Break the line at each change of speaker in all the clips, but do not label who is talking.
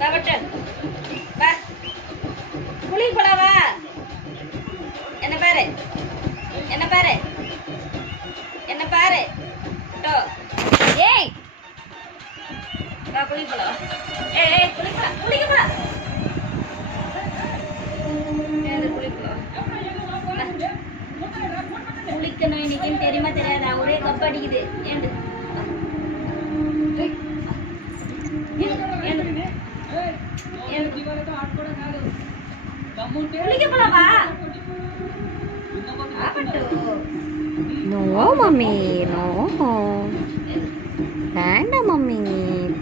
வட்டு வா. புளி போலாவா என்ன பாரு? என்ன பாரு? என்ன பாரு? டோ ஏய். வா புளி போலாவா ஏய் ஏய் புளி போலா குளிக்கணும் இன்னைக்கு தெரியுமா தெரியாதா? ஒரே கப் அடிக்குது. ஏண்டு?
நோ மம்மி நோ வேண்டாம் மம்மி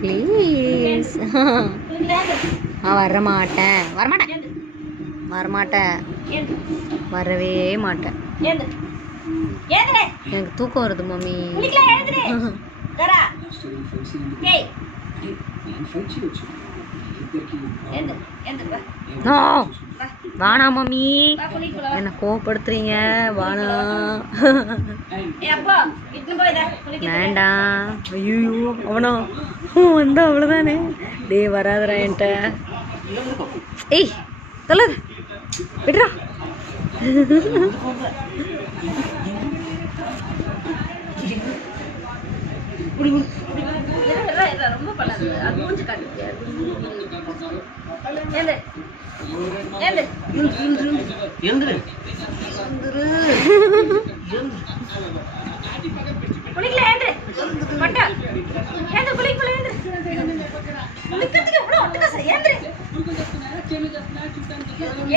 ப்ளீஸ் நான் வரமாட்டேன். வரமாட்டேன்.
வரமாட்டேன்.
வரவே மாட்டேன். எனக்கு தூக்கம் வருது மம்மி
ஏய்.
வாணா மம்மி. என்ன கோவப்படுத்துறீங்க? வானா வேண்டாம் ஐயோ அவனா. வந்தா அவ்வளோதானே டே வராதரா என்கிட்ட. ஏய் தல விடுறா.
ரொம்ப பண்ணாது அது மூஞ்சு காட்டு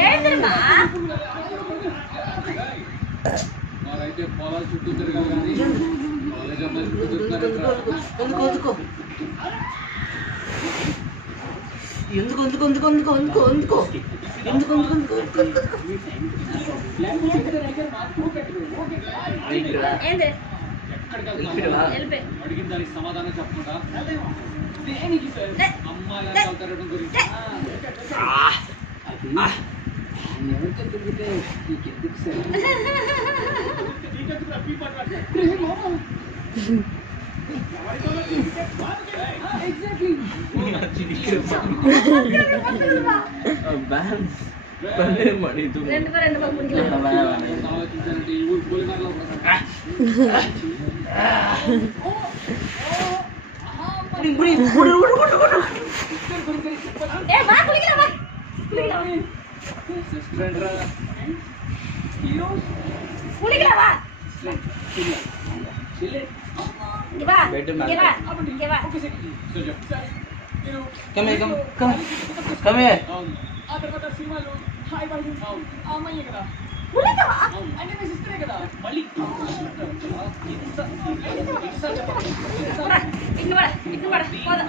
ఏంద్రమా అయితే పొలాలు చుట్టూ తిరగాలి కానీ కాలేజ్ అమ్మాయి చుట్టూ తిరుగుతారు
ఎందుకు ఎందుకు ఎందుకు ఎందుకు ఎందుకు ఎందుకు? ఎందుకు ఎందుకు ఎందుకు ఎందుకు
సమాధానం
తిరిగితే
குளிக்கலாம்
better man
come here, come, come, come here.
ఇక్కడ ఇక్కడ ఇక్కడ పోదా